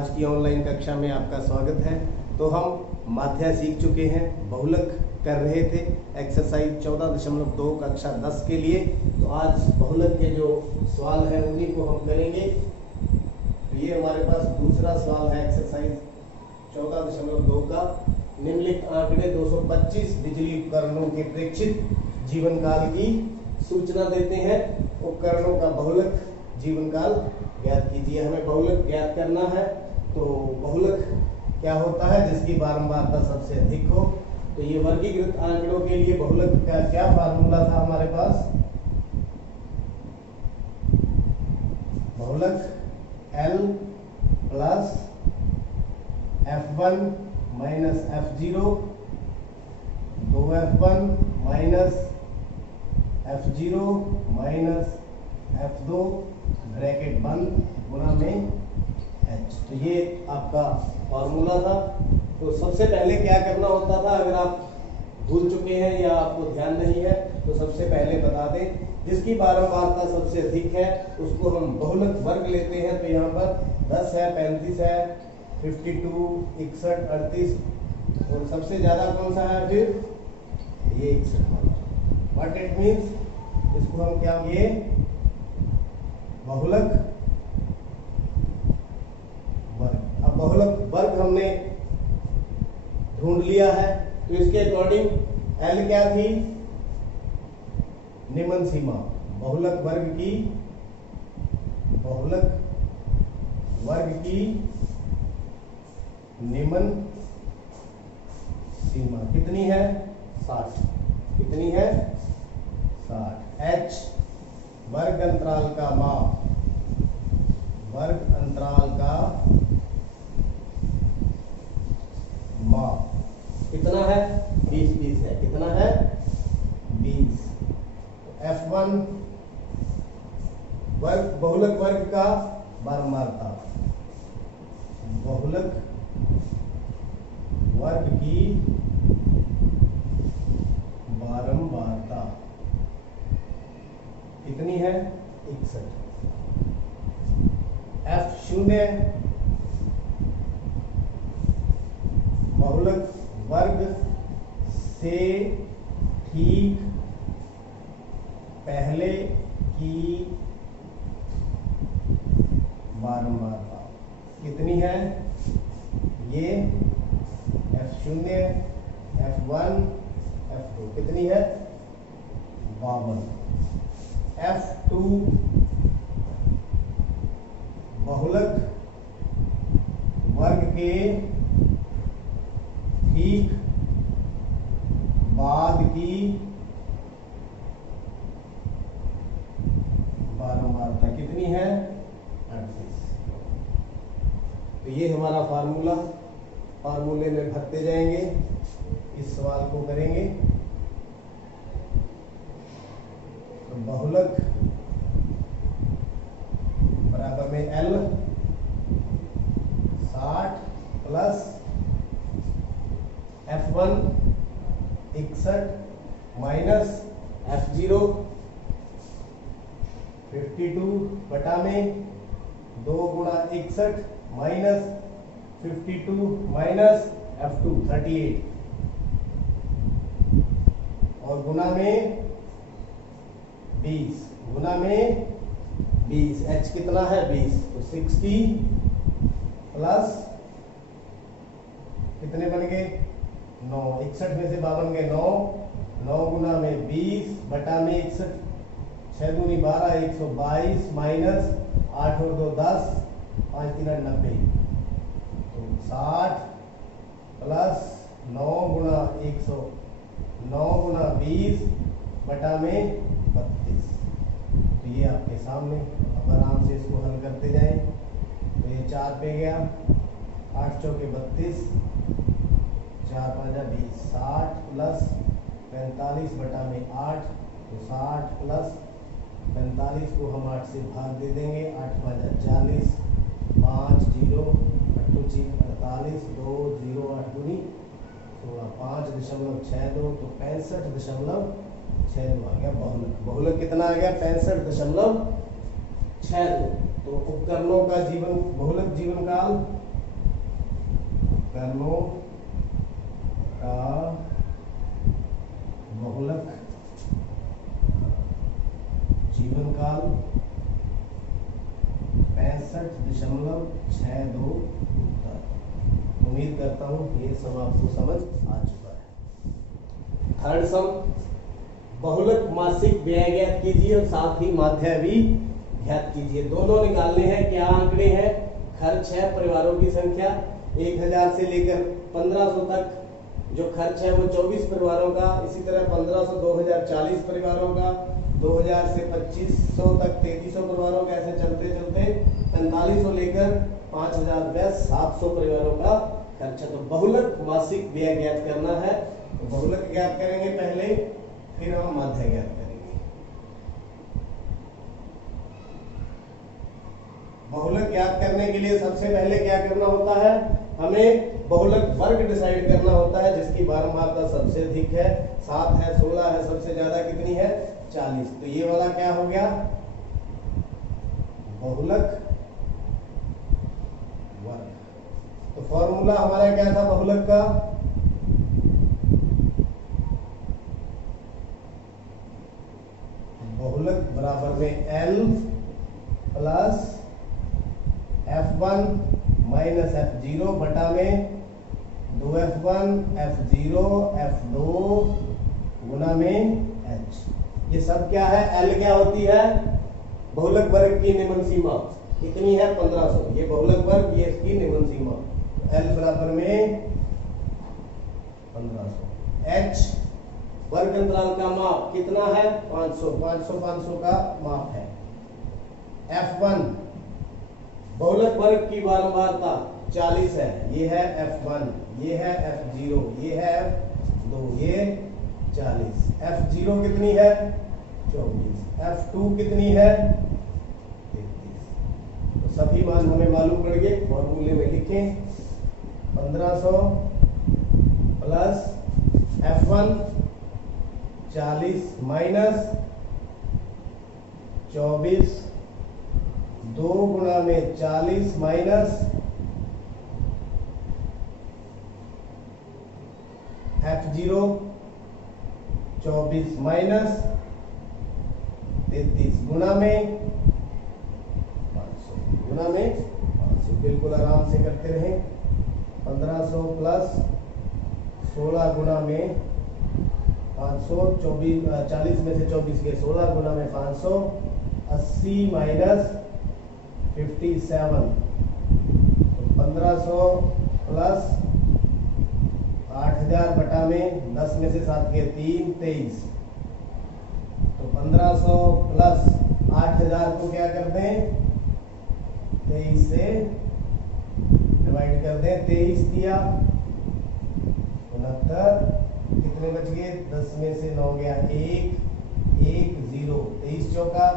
आज की ऑनलाइन कक्षा में आपका स्वागत है। तो हम माध्या सीख चुके हैं, बहुलक कर रहे थे एक्सरसाइज 14.2 कक्षा 10 के लिए। तो आज बहुलक के जो सवाल हैं उन्हीं को हम करेंगे। तो ये हमारे पास दूसरा सवाल है एक्सरसाइज 14.2 का। निम्नलिखित आंकड़े 225 बिजली उपकरणों के प्रेक्षित जीवन काल की सूचना देते हैं। उपकरणों का बहुलक जीवन काल ज्ञात कीजिए। हमें बहुलक ज्ञात करना है। तो बहुलक क्या होता है? जिसकी बारंबारता सबसे अधिक हो। तो ये वर्गीकृत आंकड़ों के लिए बहुलक का क्या फार्मूला था हमारे पास? बहुलक L plus F1 minus F0, 2F1 minus F0 minus F2 bracket बंद गुना में H। तो ये आपका फॉर्मूला था। तो सबसे पहले क्या करना होता था, अगर आप भूल चुके हैं या आपको ध्यान नहीं है तो सबसे पहले बता दें, जिसकी बारंबारता सबसे अधिक है उसको हम बहुलक वर्ग लेते हैं। तो यहाँ पर 10 है, 35 है, 52, 61, 38 और सबसे ज्यादा कौन सा है? फिर ये 61 वाला। व्हाट इट मीन्स, इसको हम क्या किए? बहुलक वर्ग। अब बहुलक वर्ग हमने ढूंढ लिया है। तो इसके अकॉर्डिंग L क्या थी? निम्न सीमा। बहुलक वर्ग की निम्न सीमा कितनी है? 60। कितनी है? 60। H वर्ग अंतराल का माप, वर्ग अंतराल का माप कितना है? 20 है। कितना है? 20। F1 वर्ग, बहुलक वर्ग का बारंबारता, बहुलक वर्ग की बारंबारता कितनी है? 61। F0 बहुलक वर्ग से ठीक पहले की बारंबारता कितनी है? ये F0, F1, F2 कितनी है? 52। F2 बहुलक वर्ग के ठीक बाद की बारंबारता कितनी है? 38। तो ये हमारा फार्मूले में भरते जाएंगे। इस सवाल को करेंगे। तो बहुलक बराबर में L 60 plus F1 61 minus F0 52 बटा में 2 गुणा 61 माइनस 52 माइनस F2 38 और गुना में 20, गुना में 20। H कितना है? 20। तो 60 प्लस कितने बन गए? 9। 61 में से 52 गए 9। 9 गुना में 20 बटा में 61, 6 दूनी 12, 122 माइनस 8 और 2 10, 5 3 90। तो 60 प्लस 9 गुना 100, 9 गुना 20 बटा में 32। तो ये आपके सामने। अब आराम से इसको हल करते जाएं। तो ये 4 पे गया, 8 चौके 32, 4 5 20, 60 प्लस 45 बटा में 8। तो 60 प्लस 45 को हम 8 से भाग दे देंगे। 8 5 40, 5 0 8 48, 2 0 8 दूनी 5.62। तो 65.62 आ गया बहुलक। बहुलक कितना आ गया? 65.62। तो उपकरणों का बहुलक जीवन काल उपकरणों का बहुलक जीवन काल 65.62 उत्तर। उम्मीद करता हूं ये सम आपको समझ आ चुका है। थर्ड सम, बहुलक मासिक व्यय ज्ञात कीजिए और साथ ही माध्य भी ज्ञात कीजिए। दोनों निकालने हैं। क्या आंकड़े हैं? खर्च है, परिवारों की संख्या 1000 से लेकर 1500 तक जो खर्च है वो 24 परिवारों का, इसी तरह 1500 2000 40 परिवारों का, 2000 से 2500 तक 3300 परिवारों का, ऐसे चलते चलते 4500 लेकर 5000 700 परिवारों का खर्च है। तो बहुलक मासिक व्यय ज्ञात करना है। तो बहुलक ज्ञात करेंगे पहले, फिर हम माध्य ज्ञात करेंगे। बहुलक ज्ञात करने के लिए सबसे पहले क्या करना होता है? हमें बहुलक वर्ग डिसाइड करना होता है जिसकी बारंबारता सबसे अधिक है, 7 है, 16 है, सबसे ज्यादा कितनी है? 40। तो ये वाला क्या हो गया? बहुलक वर्ग। तो फॉर्मूला हमारा क्या था बहुलक का? बहुलक बराबर में L plus F1 minus F0 बटा में 2F1 F0 F2 गुना में H। ये सब क्या है? L क्या होती है? बहुलक वर्ग की निम्न सीमा कितनी है? 1500। ये बहुलक वर्ग, ये इसकी निम्न सीमा। L बराबर में 1500। H वर्ग अंतराल का माप कितना है? 500। 500 का माप है। F1 बहुलक वर्ग की बारंबारता 40 है, ये है F1, ये है F0, ये है F2, ये 40। F0 कितनी है? 24। F2 कितनी है? 33। तो सभी मान हमें मालूम पड़ गए। फॉर्मूले में लिखें 1500 प्लस F1 40 माइनस 24 2 गुना में 40 माइनस F0 24 माइनस 33 गुना में 500 गुना में 500। बिल्कुल आराम से करते रहें। 1500 प्लस 16 गुना में 500, 40 में से 24 के 16 गुना में 500, 80 माइनस 57। तो 1500 प्लस 8000 बटा में 10 में से 7 के 3 23। तो 1500 प्लस 8000 को क्या कर दें? 23 से डिवाइड कर दें। 23 दिया 69। कितने बच गए? 10 में से 9 गया 1 1 0। 23 चौका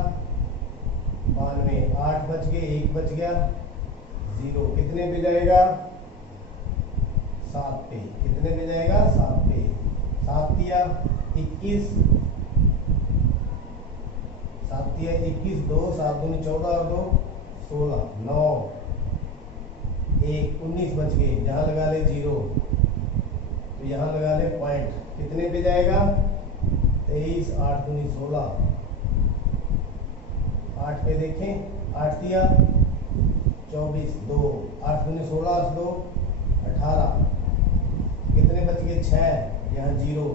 92। 8 बच गए, 1 बच गया 0। कितने पे जाएगा? 7 पे। कितने पे जाएगा? 7 पे। 7 दिया 21, 7 दिया 21, 2 7 दूनी 14 और 2 16, 9 1 19 बच गए। जहां लगा ले 0, तो यहां लगा ले पॉइंट। कितने पे जाएगा? 23, 8 दूनी 16, 8 पे देखें। 8 दिया 24, 2 8 दूनी 16 2 18। कितने बच गए? 6, यहाँ 0,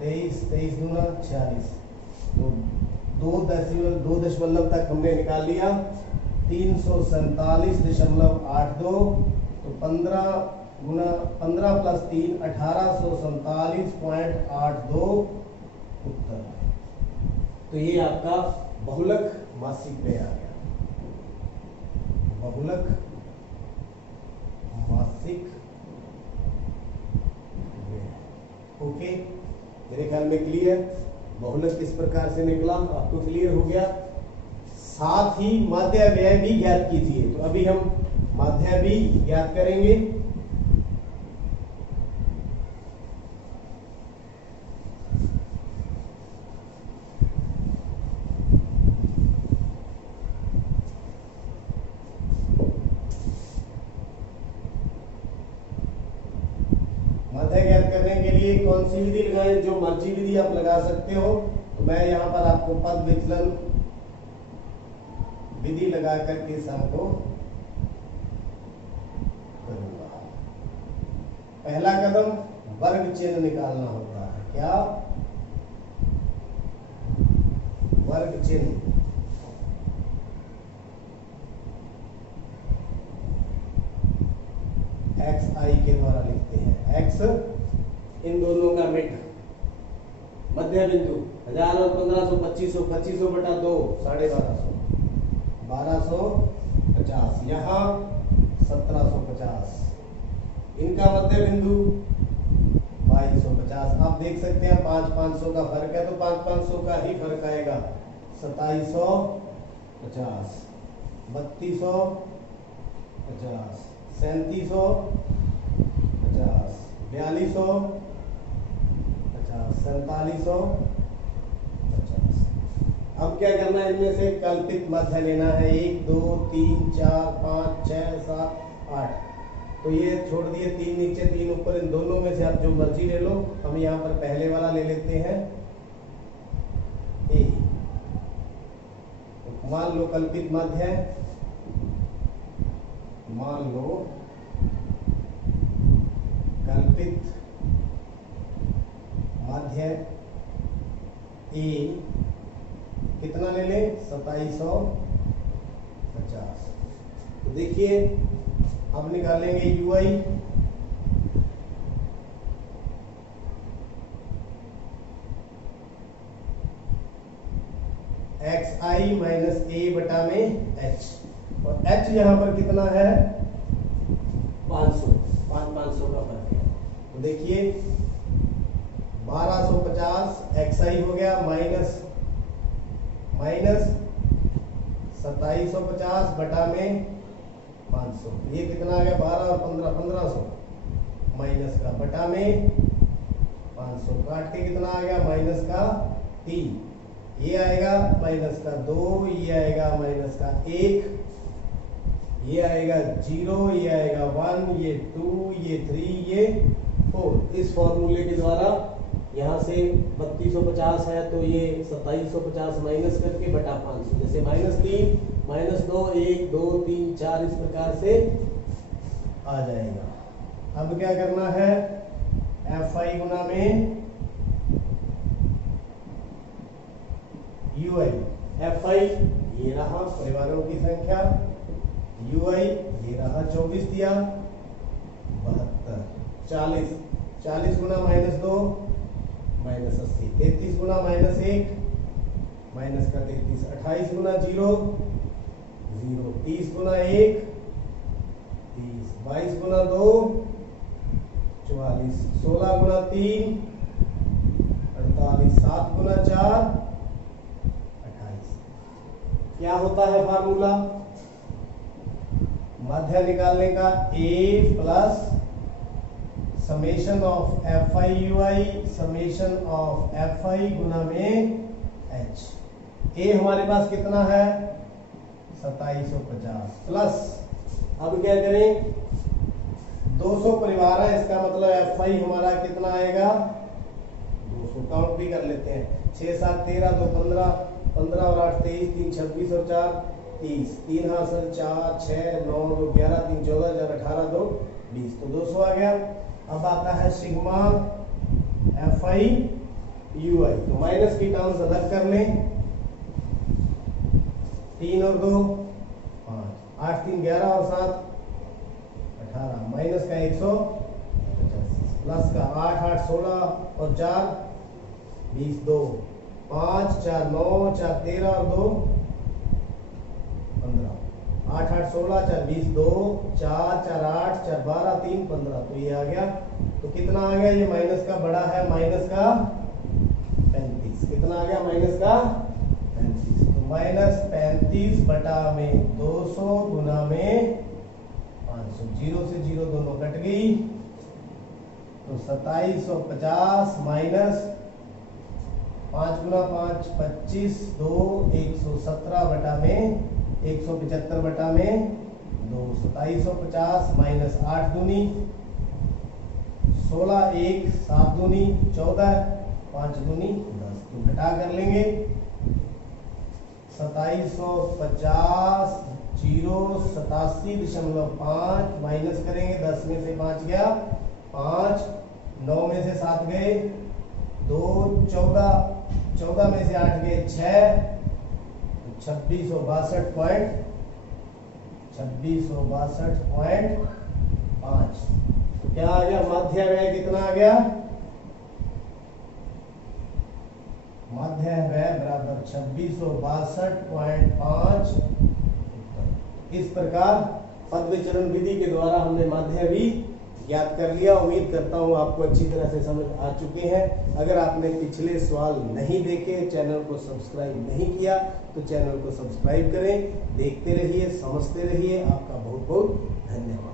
23 23 दूना 46। तो 2 दशमलव तक हमने निकाल लिया। 347.82। तो 15 गुना 15 प्लस 3 1847.82 उत्तर। तो ये आपका बहुलक मासिक व्यय आ गया। बहुलक मासिक व्यय। ओके, मेरे ख्याल में क्लियर। बहुलक किस प्रकार से निकला आपको क्लियर हो गया। साथ ही माध्य व्यय भी ज्ञात कीजिए। तो अभी हम माध्य भी ज्ञात करेंगे। कौन सी विधि लगाएं, जो मर्जी विधि आप लगा सकते हो। तो मैं यहाँ पर आपको पद विचलन विधि लगा करके सम को करूंगा। पहला कदम वर्ग चिन्ह निकालना होता है। क्या? वर्ग चिन्ह। एक्स आई के द्वारा लिखते हैं। एक्स इन दोनों का मिड, मध्य बिंदु 1000 और 1500, 2500, 2500 बटा 2 1250, 1250, यहाँ 1750, इनका मध्य बिंदु 2250। आप देख सकते हैं 500 का फर्क है, तो 500 का ही फर्क आएगा। 2750, 3250, 3750, 4250, 4750। अब क्या करना है, इनमें से कल्पित मध्य लेना है। 1 2 3 4 5 6 7 8। तो ये छोड़ दिए, 3 नीचे 3 ऊपर, इन दोनों में से आप जो मर्जी ले लो। हम यहाँ पर पहले वाला ले लेते हैं ए। तो मान लो कल्पित मध्य है, मान लो कल्पित मध्य ए कितना ले लें, 2750। तो देखिए अब निकालेंगे ui। एक्स आई माइनस ए बटा में h, और h यहां पर कितना है, 500, 500 का फर्क है। तो देखिए 1250 एक्स आई हो गया माइनस 2750 बटा में 500, ये कितना आ गया, 12 और 15 1500, माइनस का बटा में 500, काट के कितना आ गया, माइनस का 3, ये आएगा माइनस का 2, ये आएगा माइनस का 1, ये आएगा 0, ये आएगा 1, ये 2, ये 3, ये 4। इस फॉर्मूले के द्वारा यहाँ से 3250 है, तो ये 2750 माइनस करके बटा 500, जैसे -3 -2 1 2 3 4 इस प्रकार से आ जाएगा। अब क्या करना है, fi गुना में ui। fi ये रहा परिवारों की संख्या, ui ये रहा 24 दिया, 72, 40, 40 गुना -2 -80, 33 गुना -1 माइनस का 33, 28 गुना 0 0, 30 गुना 1 30, 22 गुना 2 44, 16 गुना 3 48, 7 गुना 4 28। क्या होता है फार्मूला मध्य निकालने का, a plus summation of fi ui summation of fi गुना में h। a हमारे पास कितना है, 2750 प्लस, अब क्या करें, 200 परिवार है, इसका मतलब fi हमारा कितना आएगा, 200। काउंट भी कर लेते हैं, 6 7 13 2 15, 15 और 8 23, 3 26 और 4 30, 3 हासिल 4 6 9 2 11 3 14 4 18 2 20, तो 200 आ गया। अब आता है सिग्मा fi ui, तो माइनस की टर्म्स अलग कर लें, 3 और 2 5, 8 3 11 और 7 18, माइनस का 185, प्लस का 8 8 16 और 4 20, 2 5 4 9 4 13 और 2 15, 8 8 16 4 20 2 4 4 8 4 12 3 15, तो ये आ गया। तो कितना आ गया, ये माइनस का बड़ा है, माइनस का 35, कितना आ गया, माइनस का 35, तो माइनस 35 बटा में 200 गुना में 500, 0 से 0 दोनों कट गई, तो 2750 माइनस 5 गुना 5 25 2 117 बटा में 175 बटा में 2, 2750 माइनस 8 दूनी 16 1 7 दूनी 14 5 दूनी 10, तो घटा कर लेंगे 2750 87.5 माइनस करेंगे, 10 में से 5 गया 5, 9 में से 7 गए 2, 14 में से 8 गए 6, 2662.5। क्या आ गया? माध्य व्यय कितना आ गया? माध्य व्यय बराबर 2662.5। इस प्रकार पद विचलन विधि के द्वारा हमने माध्य भी ज्ञात कर लिया। उम्मीद करता हूँ आपको अच्छी तरह से समझ आ चुके हैं। अगर आपने पिछले सवाल नहीं देखे, चैनल को सब्सक्राइब नहीं किया, तो चैनल को सब्सक्राइब करें, देखते रहिए, समझते रहिए। आपका बहुत बहुत धन्यवाद।